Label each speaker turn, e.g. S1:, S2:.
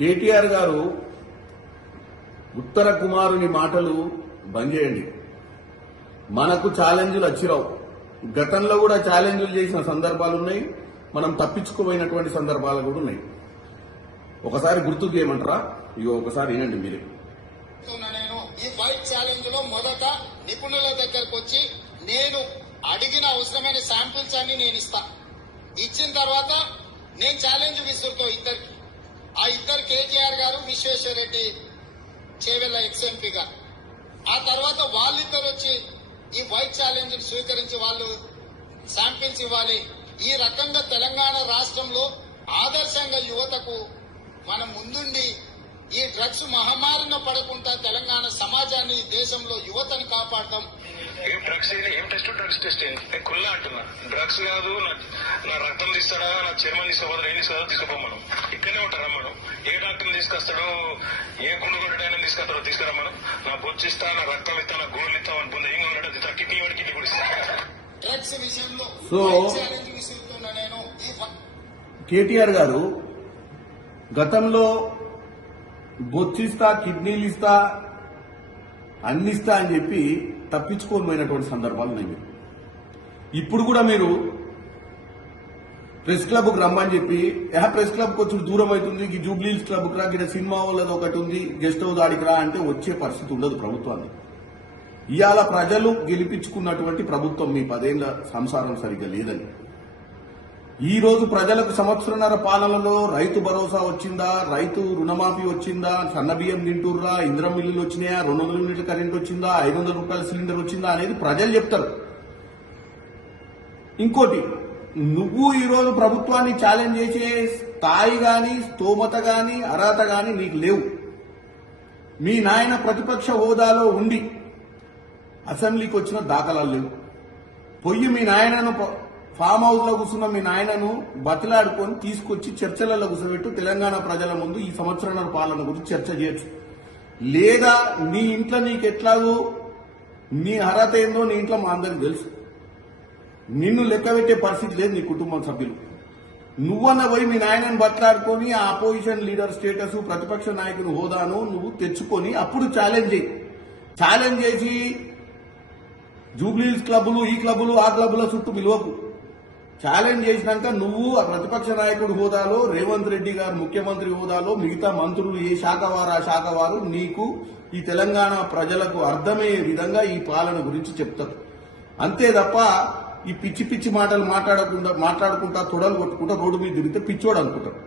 S1: కేటీఆర్ గారు ఉత్తర కుమారుని మాటలు బంద్ చేయండి. మనకు ఛాలెంజ్లు వచ్చిరావు గతంలో కూడా ఛాలెంజ్లు చేసిన సందర్భాలు ఉన్నాయి. మనం తప్పించుకోపోయినటువంటి సందర్భాలు కూడా ఉన్నాయి. ఒకసారి గుర్తుకు చేయమంటారా ఇగో ఒకసారి వినండి మీరే.
S2: నేను ఈ ఫైట్ ఛాలెంజ్లో మొదట నిపుణుల దగ్గరకు వచ్చి నేను అడిగిన అవసరమైన శాంపిల్స్ అన్ని నేను ఇస్తా. ఇచ్చిన తర్వాత నేను ఛాలెంజ్ విసురుతో ఇద్దరికి. ఆ ఇద్దరు కేటీఆర్ గారు విశ్వేశ్వర రెడ్డి చేవెళ్ళ ఎక్స్ ఆ తర్వాత వాళ్ళిద్దరు వచ్చి ఈ వైట్ ఛాలెంజ్ స్వీకరించి వాళ్ళు శాంపిల్స్ ఇవ్వాలి. ఈ రకంగా తెలంగాణ రాష్ట్రంలో ఆదర్శంగా యువతకు మనం ముందుండి ఈ డ్రగ్స్ మహమ్మారిన పడకుండా తెలంగాణ సమాజాన్ని దేశంలో యువతను కాపాడటం
S3: డ్రగ్స్ టెస్ట్ నేను కుల్లా అంటున్నా. డ్రగ్స్ కాదు నా నా రక్తం తీస్తాడా నా చర్మం తీసుకోవద్దు ఏం తీసుకోవద్దు తీసుకోపోం మనం. ఇక్కడనే ఉంటారా మనం? ఏ డాక్టర్ని తీసుకొస్తాడో ఏ గుండు కొట్టడానికి తీసుకొస్తాడో తీసుకురా మనం. నా బొచ్చు ఇస్తా నా రక్తం ఇస్తా నా గోళ్ళు ఇస్తా అని పొంది ఏం ఉన్నాడు అది కిడ్నీ వాడి కిడ్నీ కూడా
S2: డ్రగ్స్ విషయంలో నేను
S1: కేటీఆర్ గారు గతంలో బొచ్చిస్తా కిడ్నీలు ఇస్తా అన్ని ఇస్తా అని చెప్పి తప్పించుకొని పోయినటువంటి సందర్భాలు ఉన్నాయి. మీరు ఇప్పుడు కూడా మీరు ప్రెస్ క్లబ్కు రమ్మని చెప్పి యా ప్రెస్ క్లబ్ కొంచెం దూరం అవుతుంది ఈ జూబ్లీస్ క్లబ్కి రా ఇక్కడ సినిమా వాళ్ళది ఒకటి ఉంది గెస్ట్ హౌస్ ఆడికి రా అంటే వచ్చే పరిస్థితి ఉండదు ప్రభుత్వాన్ని ఇవాళ ప్రజలు గెలిపించుకున్నటువంటి ప్రభుత్వం మీ పదేళ్ళ సంసారం సరిగ్గా లేదని. ఈ రోజు ప్రజలకు సంవత్సరన్నర పాలనలో రైతు భరోసా వచ్చిందా? రైతు రుణమాఫీ వచ్చిందా? సన్న బియ్యం తింటుర్రా? ఇంద్రం మిల్లులు వచ్చినాయా? రెండు వందల యూనిట్ల కరెంట్ వచ్చిందా? ఐదు వందల రూపాయల సిలిండర్ వచ్చిందా? అనేది ప్రజలు చెప్తారు. ఇంకోటి నువ్వు ఈరోజు ప్రభుత్వాన్ని ఛాలెంజ్ చేసే స్థాయి కానీ స్తోమత కానీ అర్హత కానీ నీకు లేవు. మీ నాయన ప్రతిపక్ష హోదాలో ఉండి అసెంబ్లీకి వచ్చిన దాఖలాలు లేవు. పొయ్యి మీ నాయనను ఫామ్ హౌస్లో కూర్చున్న మీ నాయనను బతిలాడుకొని తీసుకొచ్చి చర్చలలో కూర్చోబెట్టు తెలంగాణ ప్రజల ముందు ఈ సంవత్సరాల పాలన గురించి చర్చ చేయొచ్చు. లేదా నీ ఇంట్లో నీకు ఎట్లాగో నీ అర్హత ఏందో నీ ఇంట్లో మా అందరికి తెలుసు. నిన్ను లెక్క పెట్టే పరిస్థితి లేదు నీ కుటుంబం సభ్యులు. నువ్వన్న పోయి మీ నాయనని బట్లాడుకొని ఆ అపోజిషన్ లీడర్ స్టేటస్ ప్రతిపక్ష నాయకుని హోదాను నువ్వు తెచ్చుకొని అప్పుడు ఛాలెంజ్ చేయి. ఛాలెంజ్ చేసి జూబ్లీస్ క్లబ్బులు ఈ క్లబ్బులు ఆ క్లబ్బుల చుట్టూ పిలువకు. ఛాలెంజ్ చేసినాక నువ్వు ఆ ప్రతిపక్ష నాయకుడి హోదాలో రేవంత్ రెడ్డి గారు ముఖ్యమంత్రి హోదాలో మిగతా మంత్రులు ఏ శాఖ వారు ఆ శాఖ వారు నీకు ఈ తెలంగాణ ప్రజలకు అర్థమయ్యే విధంగా ఈ పాలన గురించి చెప్తారు. అంతే తప్ప ఈ పిచ్చి పిచ్చి మాటలు మాట్లాడకుండా మాట్లాడుకుంటా తొడలు కొట్టుకుంటా రోడ్డు మీద తిరిగితే పిచ్చోడు అనుకుంటారు